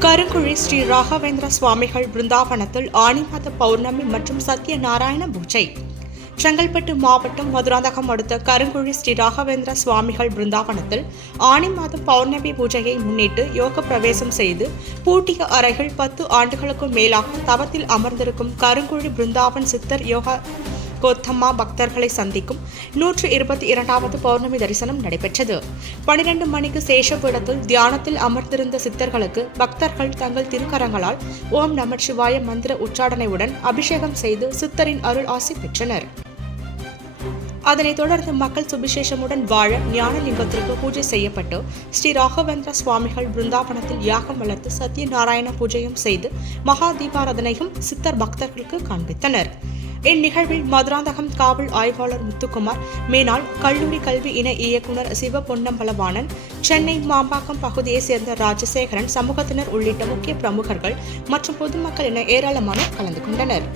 கருங்குழி ஸ்ரீ ராகவேந்திர சுவாமிகள் பிருந்தாவனத்தில் ஆணிமாத பௌர்ணமி மற்றும் சத்யநாராயண பூஜை. செங்கல்பட்டு மாவட்டம் மதுராந்தகம் அடுத்த கருங்குழி ஸ்ரீ ராகவேந்திர சுவாமிகள் பிருந்தாவனத்தில் ஆனி மாதம் பௌர்ணமி பூஜையை முன்னிட்டு யோக பிரவேசம் செய்து பூட்டிய அறைகள் பத்து ஆண்டுகளுக்கும் மேலாக தவத்தில் அமர்ந்திருக்கும் கருங்குழி பிருந்தாவன் சித்தர் யோகா கோத்தம்மா பக்தர்களை சந்திக்கும் நூற்று இருபத்தி இரண்டாவது பௌர்ணமி தரிசனம் நடைபெற்றது. பனிரெண்டு மணிக்கு சேஷபீடத்தில் தியானத்தில் அமர்ந்திருந்த சித்தர்களுக்கு பக்தர்கள் தங்கள் திருக்கரங்களால் ஓம் நமர் சிவாய மந்திர உச்சாடனையுடன் அபிஷேகம் செய்து சித்தரின் அருள் ஆசி பெற்றனர். அதனைத் தொடர்ந்து மக்கள் சுபிசேஷமுடன் வாழ ஞானலிங்கத்திற்கு பூஜை செய்யப்பட்டு ஸ்ரீ ராகவேந்திர சுவாமிகள் பிருந்தாவனத்தில் யாகம் வளர்த்து சத்யநாராயண பூஜையும் செய்து மகா தீபாராதனையும் சித்தர் பக்தர்களுக்கு காண்பித்தனர். இந்நிகழ்வில் மதுராந்தகம் காவல் ஆய்வாளர் முத்துக்குமார் மேனாள் கல்லூரி கல்வி இணை இயக்குனர் சிவ பொன்னம்பலவாணன் சென்னை மாம்பாக்கம் பகுதியைச் சேர்ந்த ராஜசேகரன் சமூகத்தினர் உள்ளிட்ட முக்கிய பிரமுகர்கள் மற்றும் பொதுமக்கள் என ஏராளமானோர் கலந்து கொண்டனர்.